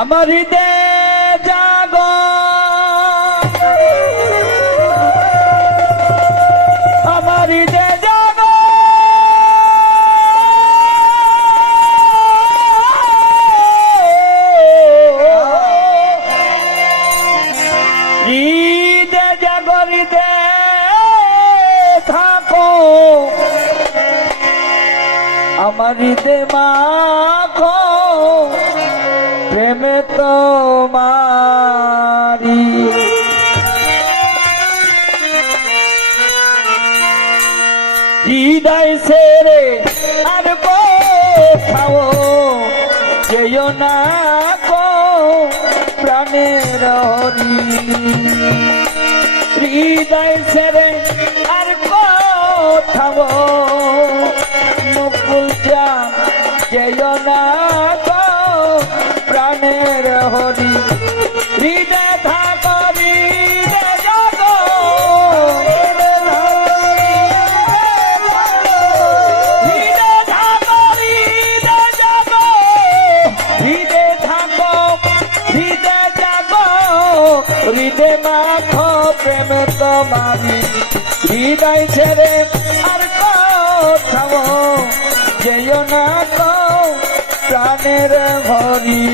আমার হৃদয় হৃদয় মাখো প্রেমে তোমারি হৃদয় সেরে আর খাও যেও না কো প্রাণের হরি। হৃদয় সেরে আর খাও জান যেও না প্রাণের হরি। হৃদয় থাকরি হৃদয় মাখো প্রেম তোমারি। হৃদয় ছেড়ে আর কোথাও যেও না কো প্রাণের হরি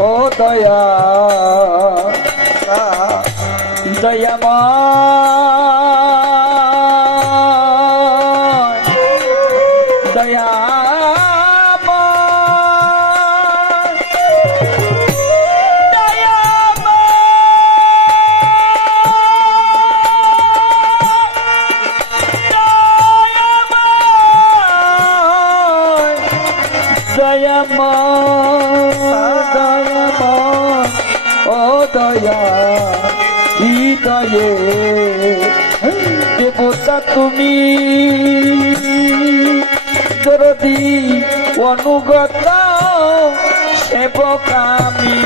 ও দয়া দয়াময় দয়া হৃদয়ে। দেবতা তুমি যদি অনুগত সেবকামি।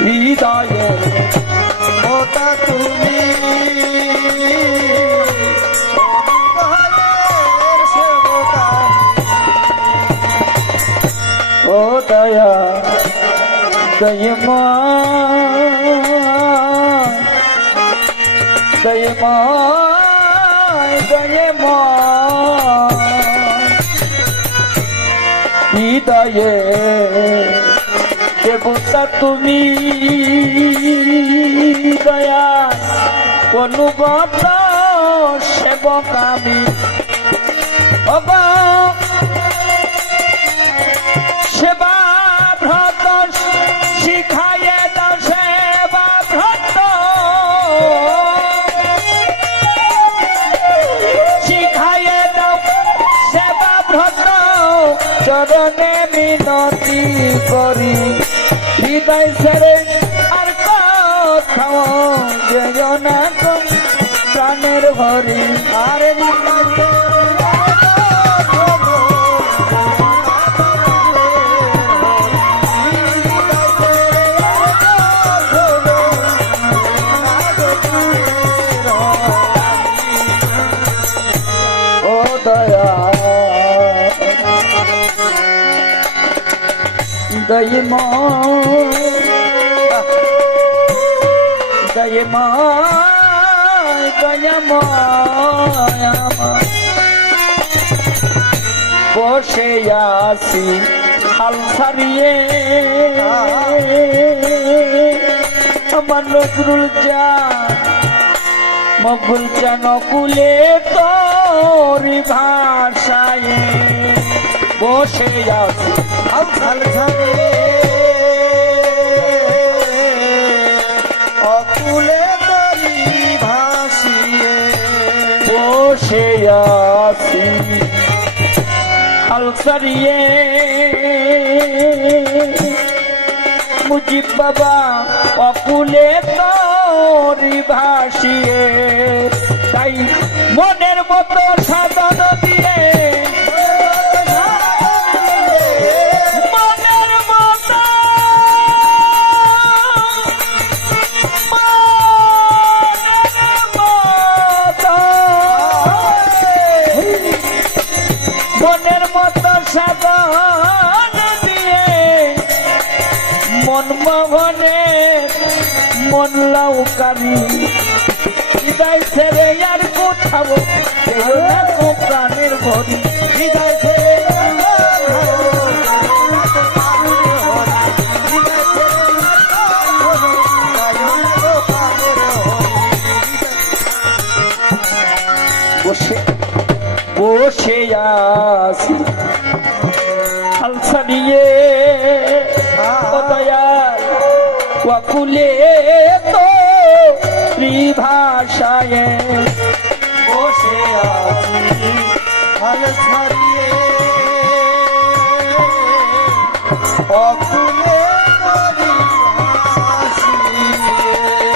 হৃদয়ে ওটা তুমি। দয়মা দয়মা দয়মা হৃদয়ে দেবতা তুমি দয়া অনুগত সেবক আমি অবা চরণে মিনতি করি। হৃদয় সরে আর কথা যে কম প্রাণের হরি আরে দয়ময় দয়ময় আমার বসে আসি হাল ছাড়িয়ে। আমার নজরুল যা মকুল চান কুলে ভাষায়। বসে আসি আউখাল ছাড়ে অকুলে তরি ভাসিয়ে বসে আছি হাল সারিয়ে মুজিব বাবা অকুলে তরি ভাসিয়ে, তাই মনের মতো মনের মতো সাধন দিয়ে মন মনে মন লাউকারি হৃদয় ছেড়ে আর কোথাও প্রাণের ভরি। হৃদয় আসি হালসা নিয়ে দয়াল ওয়াকুলে তো ভাষায় বসে আছি অকুলে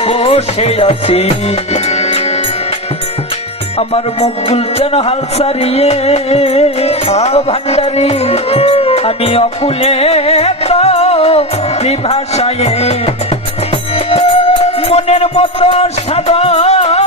বসে আছি। আমার মকবুল যেন হাল সারিয়ে ভান্ডারি আমি অকুলে তো ভাষায় মনের মতো সাধন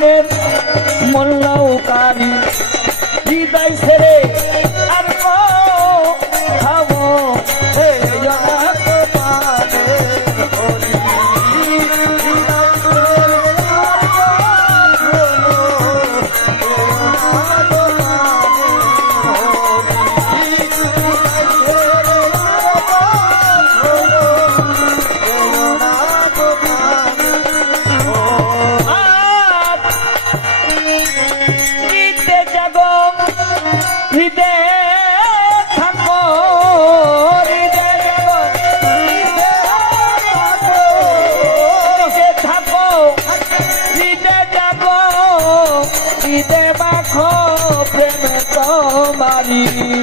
মগনের মল্লকারী হৃদয় ছেড়ে আর হৃদে থাকো থাকো হৃদে যাব হৃদে বাখো প্রেম তোমারি।